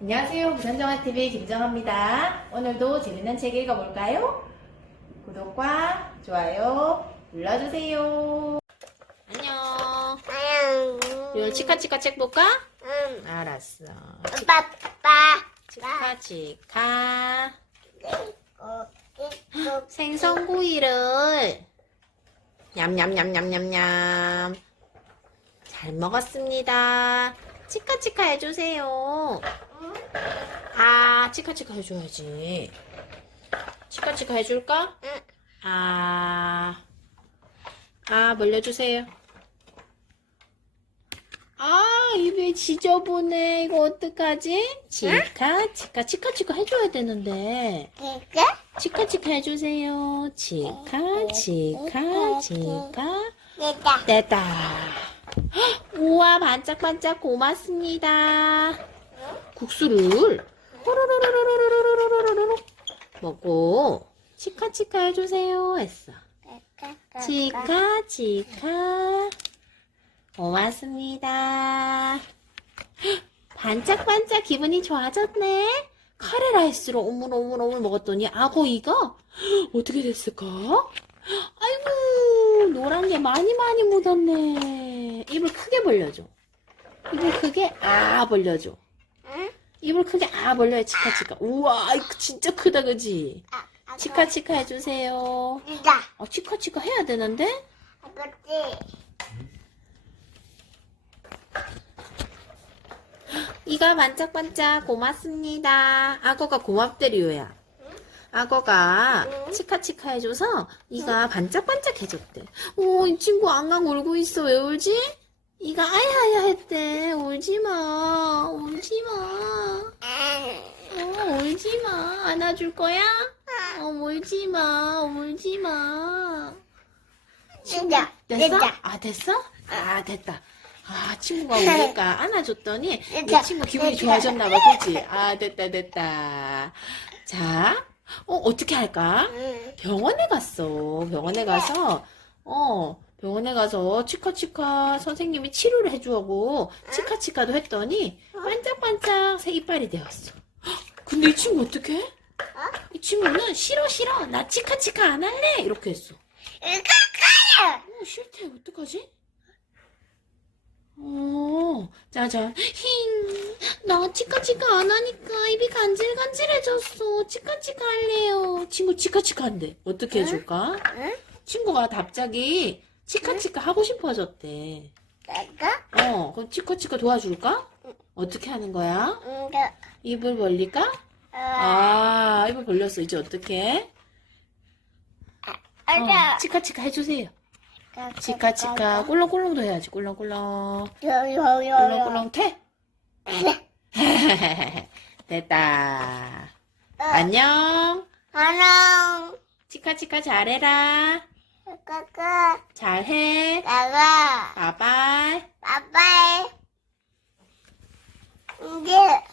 안녕하세요. 부산정화TV 김정아입니다. 오늘도 재밌는 책 읽어볼까요? 구독과 좋아요 눌러주세요. 안녕. 오늘 치카치카 책 볼까? 응. 알았어. 빠빠. 치카치카. 어, 이거 생선구이를 냠냠냠냠냠냠 잘 먹었습니다. 치카치카 해주세요. 아, 치카치카 해줘야지. 치카치카 해줄까? 응. 아, 아, 벌려주세요. 아, 입에 지저분해. 이거 어떡하지? 치카, 치카, 치카 치카 해줘야 되는데. 이거 치카 치카 해주세요. 치카, 치카, 치카. 됐다. 헉, 우와, 반짝반짝 고맙습니다. 국수를 호로로로로로로로로로로로 먹고 치카치카 해주세요. 했어. 치카, 치카. 고맙습니다. 헉, 반짝반짝 기분이 좋아졌네. 카레 라이스로 오물오물오물 먹었더니 악어 이가 어떻게 됐을까? 아이고 노란 게 많이 많이 묻었네. 입을 크게 벌려줘. 입을 크게 아 벌려줘. 응? 입을 크게 아 벌려야 치카치카. 우와 이거 진짜 크다 그지? 아, 치카치카 해주세요. 이거 아 치카치카 해야 되는데? 아버지 이가 반짝반짝 고맙습니다. 악어가 고맙대리요야. 악어가 치카치카 해줘서 이가 반짝반짝 해줬대. 오, 이 친구 앙앙 울고 있어. 왜 울지? 이가 아야아야 했대. 울지마. 울지마. 어, 울지 마. 안아줄 거야? 어, 울지 마. 울지마. 진짜 됐어? 진짜 아, 됐어? 아, 됐다. 아, 친구가 우니까 안아줬더니 이 됐다. 친구 기분이 됐다. 좋아졌나 봐, 그치? 아, 됐다, 됐다. 자, 어, 어떻게 할까? 응. 병원에 갔어. 병원에 가서, 어, 병원에 가서 치카치카 선생님이 치료를 해주고 치카치카도 했더니 반짝반짝 새 이빨이 되었어. 헉, 근데 이 친구 어떡해? 이 친구는 싫어, 싫어. 나 치카 치카 안 할래. 이렇게 했어. 가요 어, 싫대. 어떡하지? 어, 짜잔. 힝. 나 치카 치카 안 하니까 입이 간질 간질해졌어. 치카 치카 할래요. 친구 치카 치카 한대. 어떻게 해줄까? 응? 친구가 갑자기 치카 치카 하고 싶어졌대. 이거 어, 그럼 치카 치카 도와줄까? 어떻게 하는 거야? 이거 입을 벌릴까? 아 아, 입을 벌렸어. 이제 어떻게? 어, 알아 치카치카 해주세요. 치카치카 꿀렁꿀렁도 해야지. 꿀렁꿀렁. 요요요요 꿀렁꿀렁 퇴. 됐다. 안녕. 하나 치카치카 잘해라. 까까 잘해. 나가 get